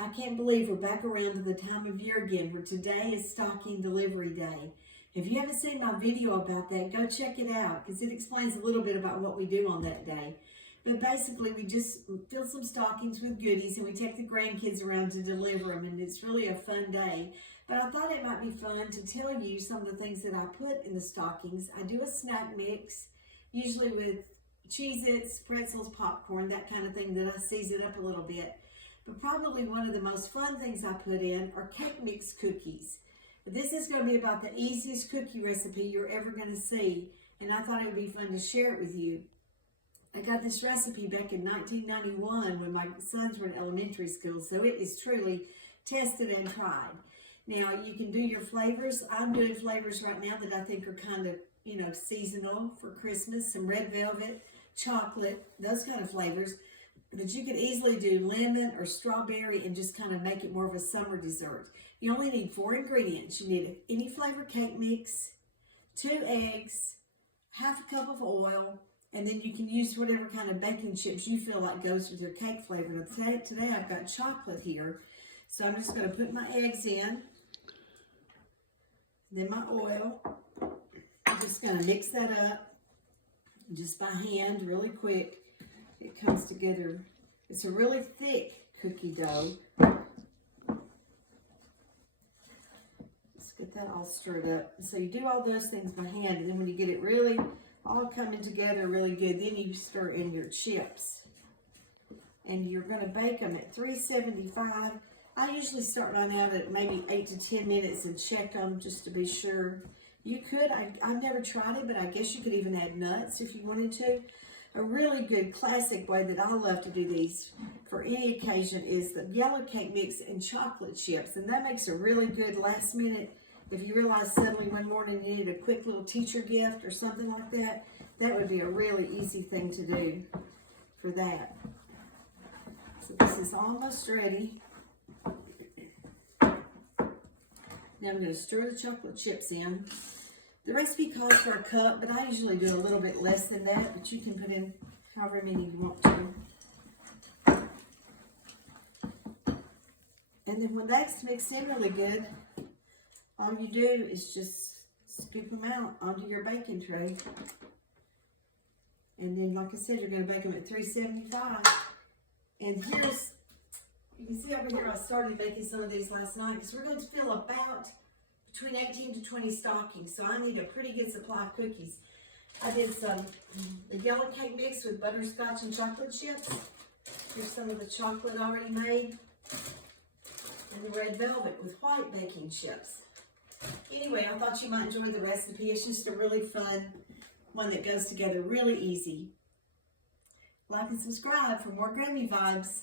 I can't believe we're back around to the time of year again where today is stocking delivery day. If you haven't seen my video about that, go check it out because it explains a little bit about what we do on that day. But basically, we just fill some stockings with goodies and we take the grandkids around to deliver them, and it's really a fun day. But I thought it might be fun to tell you some of the things that I put in the stockings. I do a snack mix, usually with Cheez-Its, pretzels, popcorn, that kind of thing, that I season up a little bit. But probably one of the most fun things I put in are cake mix cookies. This is going to be about the easiest cookie recipe you're ever going to see, and I thought it would be fun to share it with you. I got this recipe back in 1991 when my sons were in elementary school, so it is truly tested and tried. Now, you can do your flavors. I'm doing flavors right now that I think are kind of, seasonal for Christmas. Some red velvet, chocolate, those kind of flavors. But you could easily do lemon or strawberry and just kind of make it more of a summer dessert. You only need 4 ingredients. You need any flavor cake mix, 2 eggs, half a cup of oil, and then you can use whatever kind of baking chips you feel like goes with your cake flavor. Now today I've got chocolate here, so I'm just going to put my eggs in, then my oil. I'm just going to mix that up just by hand really quick. It comes together. It's a really thick cookie dough. Let's get that all stirred up. So you do all those things by hand, and then when you get it really all coming together really good, then you stir in your chips. And you're going to bake them at 375. I usually start mine out at maybe 8 to 10 minutes and check them just to be sure. You could, I've never tried it, but I guess you could even add nuts if you wanted to. A really good classic way that I love to do these for any occasion is the yellow cake mix and chocolate chips. And that makes a really good last minute, if you realize suddenly one morning you need a quick little teacher gift or something like that, that would be a really easy thing to do for that. So this is almost ready. Now I'm going to stir the chocolate chips in. The recipe calls for a cup, but I usually do a little bit less than that, but you can put in however many you want to. And then when that's mixed in really good, all you do is just scoop them out onto your baking tray. And then, like I said, you're going to bake them at 375. And here's, you can see over here, I started making some of these last night because we're going to fill about between 18 to 20 stockings, so I need a pretty good supply of cookies. I did the yellow cake mix with butterscotch and chocolate chips. Here's some of the chocolate already made. And the red velvet with white baking chips. Anyway, I thought you might enjoy the recipe. It's just a really fun one that goes together really easy. Like and subscribe for more Grammie vibes.